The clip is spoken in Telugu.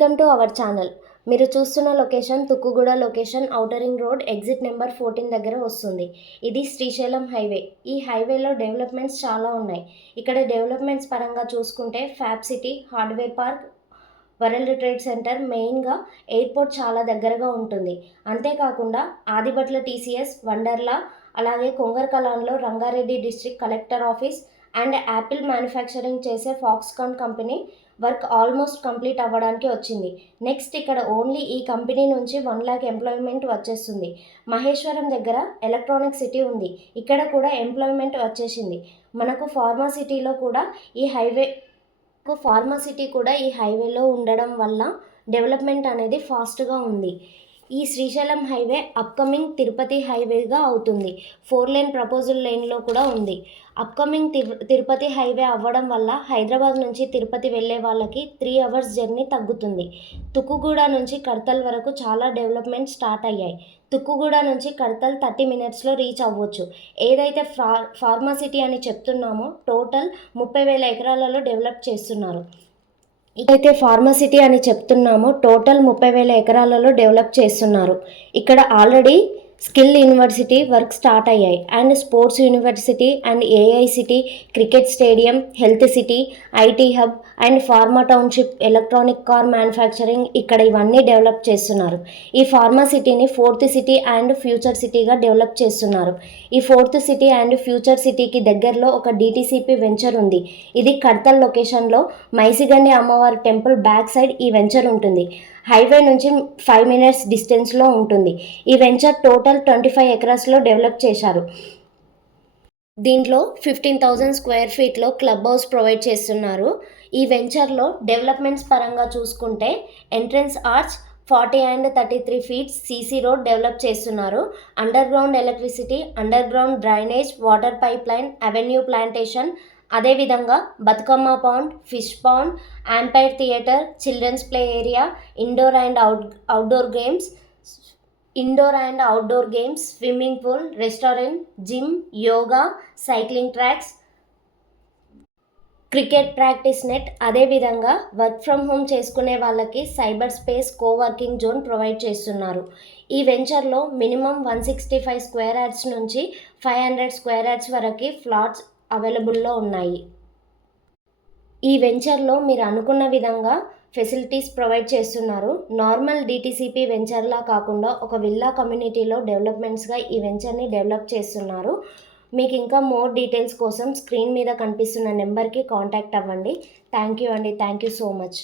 Welcome to our channel. మీరు చూస్తున్న location Tukkuguda location, outer ring road, exit number 14 దగ్గర వస్తుంది. ఇది శ్రీశైలం హైవే. ఈ హైవేలో డెవలప్మెంట్స్ చాలా ఉన్నాయి. ఇక్కడ డెవలప్మెంట్స్ పరంగా చూసుకుంటే fab city, hardware park, world trade center, మెయిన్గా ఎయిర్పోర్ట్ చాలా దగ్గరగా ఉంటుంది. అంతేకాకుండా ఆదిబట్ల టీసీఎస్, వండర్లా, అలాగే కొంగర్కలాన్లో Rangareddy district collector office and Apple manufacturing చేసే Foxconn company work almost complete అవ్వడానికి వచ్చింది. నెక్స్ట్ ఇక్కడ ఓన్లీ ఈ కంపెనీ నుంచి 1 lakh ఎంప్లాయ్మెంట్ వచ్చేస్తుంది. మహేశ్వరం దగ్గర ఎలక్ట్రానిక్ సిటీ ఉంది, ఇక్కడ కూడా ఎంప్లాయ్మెంట్ వచ్చేసింది. మనకు ఫార్మాసిటీ కూడా ఈ హైవేలో ఉండడం వల్ల డెవలప్మెంట్ అనేది ఫాస్ట్గా ఉంది. ఈ శ్రీశైలం హైవే అప్కమింగ్ తిరుపతి హైవేగా అవుతుంది. 4 lane ప్రపోజల్ లైన్లో కూడా ఉంది. అప్కమింగ్ తిరుపతి హైవే అవ్వడం వల్ల హైదరాబాద్ నుంచి తిరుపతి వెళ్ళే వాళ్ళకి 3 hours జర్నీ తగ్గుతుంది. తుక్కుగూడ నుంచి కడతల్ వరకు చాలా డెవలప్మెంట్ స్టార్ట్ అయ్యాయి. తుక్కుగూడ నుంచి కడతల్ 30 minutesలో రీచ్ అవ్వచ్చు. ఏదైతే ఫార్మాసిటీ అని చెప్తున్నామో టోటల్ 30,000 ఎకరాలలో డెవలప్ చేస్తున్నారు. ఇదైతే ఫార్మాసిటీ అని చెప్తున్నామో టోటల్ 30,000 ఎకరాలలో డెవలప్ చేస్తున్నారు. ఇక్కడ already skill university work start అయ్యాయి and sports university and AI city, cricket stadium, health city, IT hub and pharma township, electronic car manufacturing, ఇక్కడ ఇవన్నీ డెవలప్ చేస్తున్నారు. ఈ ఫార్మా సిటీని 4th సిటీ అండ్ ఫ్యూచర్ సిటీగా డెవలప్ చేస్తున్నారు. ఈ 4th సిటీ అండ్ ఫ్యూచర్ సిటీకి దగ్గరలో ఒక డిటిసిపి వెంచర్ ఉంది. ఇది కడతల్ లొకేషన్లో మైసిగండి అమ్మవారి టెంపుల్ బ్యాక్ సైడ్ ఈ వెంచర్ ఉంటుంది. హైవే నుంచి 5 minutes డిస్టెన్స్లో ఉంటుంది. ఈ వెంచర్ టోటల్ 25 acresలో డెవలప్ చేశారు. దీంట్లో 15,000 square feetలో క్లబ్ హౌస్ ప్రొవైడ్ చేస్తున్నారు. ఈ వెంచర్లో డెవలప్మెంట్స్ పరంగా చూసుకుంటే entrance arch, 40 and 33 feet CC road develop చేస్తున్నారు. Under ground electricity, under ground drainage, water pipe line, avenue plantation, అదేవిధంగా Bathukamma pond, fish pond, amphitheatre, children's play area, indoor and outdoor games, swimming pool, restaurant, gym, yoga, cycling tracks, cricket practice net, అదేవిధంగా వర్క్ ఫ్రమ్ హోమ్ చేసుకునే వాళ్ళకి cyber space, coworking zone provide చేస్తున్నారు. ఈ వెంచర్లో మినిమం 165 square yards నుంచి 500 square yards వరకు ఫ్లాట్స్ అవైలబుల్లో ఉన్నాయి. ఈ వెంచర్లో మీరు అనుకున్న విధంగా ఫెసిలిటీస్ ప్రొవైడ్ చేస్తున్నారు. నార్మల్ డిటిసిపి వెంచర్లా కాకుండా ఒక విల్లా కమ్యూనిటీలో డెవలప్మెంట్స్గా ఈ వెంచర్ని డెవలప్ చేస్తున్నారు. మీకు ఇంకా మోర్ డీటెయిల్స్ కోసం స్క్రీన్ మీద కనిపిస్తున్న నెంబర్కి కాంటాక్ట్ అవ్వండి. థ్యాంక్ యూ అండి. Thank you so much.